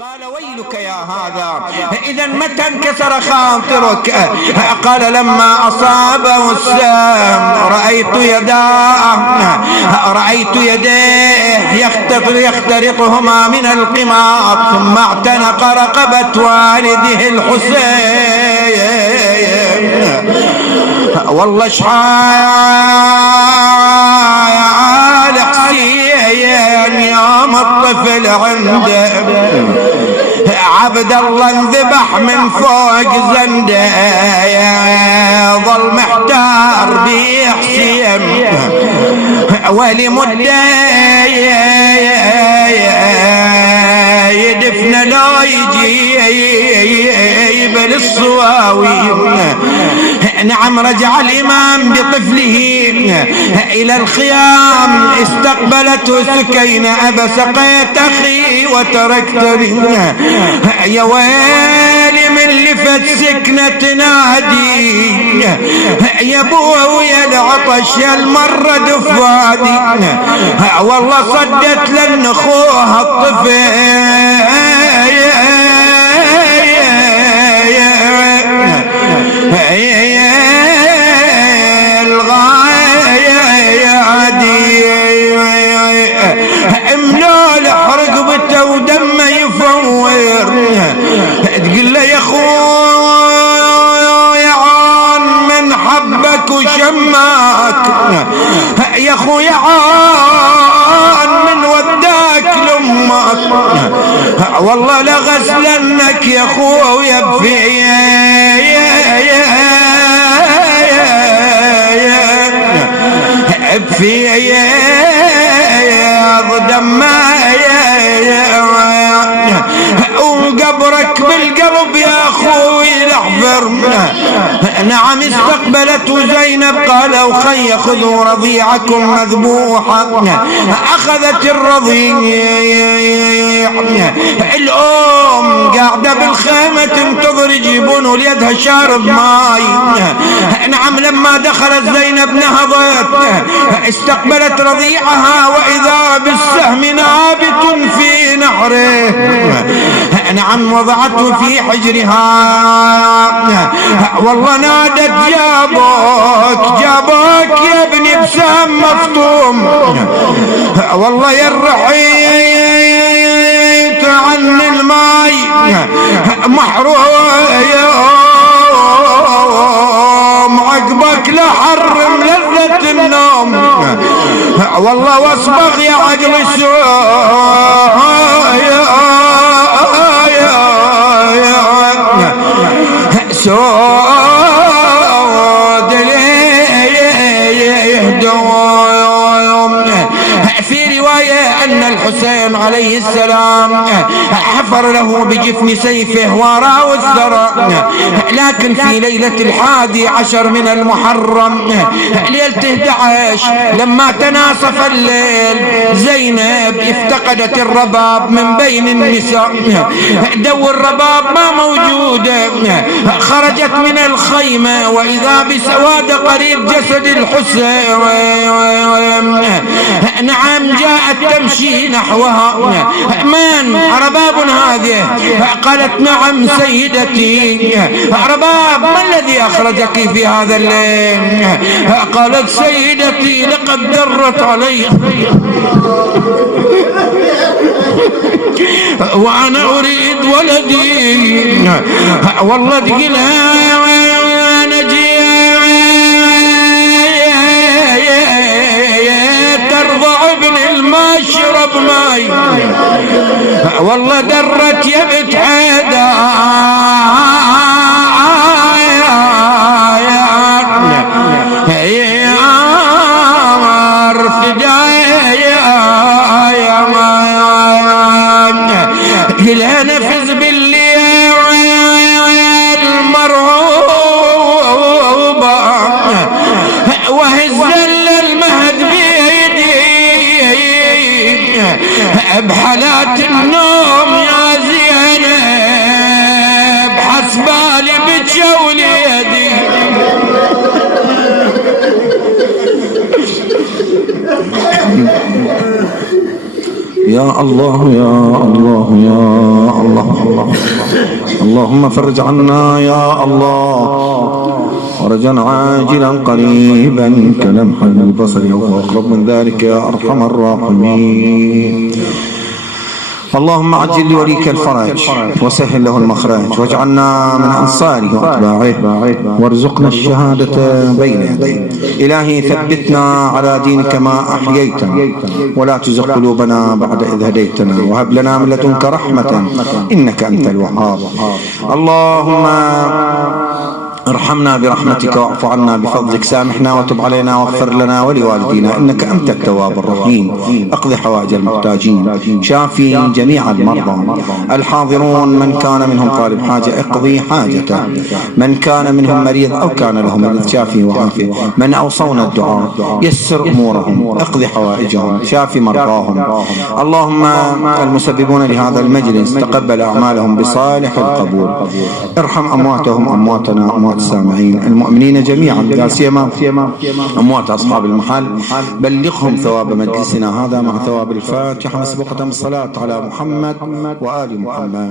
قال ويلك يا هذا، إذا متى انكسر خاطرك؟ قال لما أصابه السهم رأيت يديه يخترقهما من القماط، ثم اعتنق رقبة والده الحسين. والله شحال حسين يوم الطفل عنده عبد الله انذبح من فوق زنده، ظل محتار بي حسين ولمده يدفن لو يجيب للصواوي. نعم رجع الإمام بطفله إلى الخيام، استقبلته سكينة أبا سقيت أخي وتركتني، يا ويلي من لفت سكنة تنادي يا ابويا العطش يا المرة دفادي. والله صدت لن اخوها الطفل املول رقبته ودمه يفور، تقول له يا اخويا عان من حبك وشماك، يا اخويا عان من وداك لامك، والله لغسلنك يا اخويا بفياض دمايا وقبرك بالقلب يا اخوي الاحفر. نعم استقبلته زينب قالوا خي خذوا رضيعكم مذبوحا. اخذت الرضيع، الام قاعده بالخيمه تنتظر يجيبون وليدها شارب ماي. نعم لما دخلت زينب نهضت استقبلت رضيعها واذا بالسهم نابت في نحره. نعم وضعته في حجرها، والله نادت جابوك يا ابني بسهم مفطوم، والله يا الرحيت عن الماي محروم، عقبك لحرم لذة النوم، والله واصبغ يا عقل سود يهدوم. في رواية أن الحسين عليه السلام حفر له بجفن سيفه وراء الثرى، لكن في ليلة 11 من المحرم ليلة 11 لما تناصف الليل زينب افتقدت الرباب من بين النساء، دو الرباب ما موجودة، خرجت من الخيمة وإذا بسواد قريب جسد الحسين. نعم جاءت تمشي نحوها، من رباب هذه؟ قالت نعم سيدتي. رباب ما الذي أخرجك في هذا الليل؟ قالت سيدتي لقد درت علي وأنا أريد ولدي، والله تقلها اشرب ماي، والله درت يا بنت حدا يا قلها نفذ بالليل المرعوبة وهز المهد بحالات النوم يا زينب حسبالي بتشولي يدي. يا الله يا الله يا الله. اللهم فرج عنا يا الله فرجا عاجلا قريبا كلمح البصر أو أقرب من ذلك يا أرحم الراحمين. اللهم عجل لوليك الفرج وسهل له المخرج واجعلنا من أنصاره وأتباعه وارزقنا الشهادة بين يديه. إلهي ثبتنا على دينك ما أحييتنا ولا تزغ قلوبنا بعد إذ هديتنا وهب لنا من لدنك رحمة إنك أنت الوهاب. اللهم ارحمنا برحمتك واعف عنا بفضلك سامحنا وتب علينا واغفر لنا ولوالدينا إنك أنت التواب الرحيم. اقض حوائج المحتاجين شافي جميع المرضى الحاضرون من كان منهم طالب حاجة اقضي حاجته من كان منهم مريض أو كان له مريض شافي وعافي من أوصونا الدعاء يسر أمورهم اقض حوائجهم شافي مرضاهم. اللهم المسببون لهذا المجلس تقبل أعمالهم بصالح القبول ارحم أمواتهم أمواتنا أموات السامعين المؤمنين جميعا لا سيما أموات أصحاب المحل بلغهم ثواب مجلسنا هذا مع ثواب الفاتحة مسبوقة بالصلاة على محمد وآل محمد.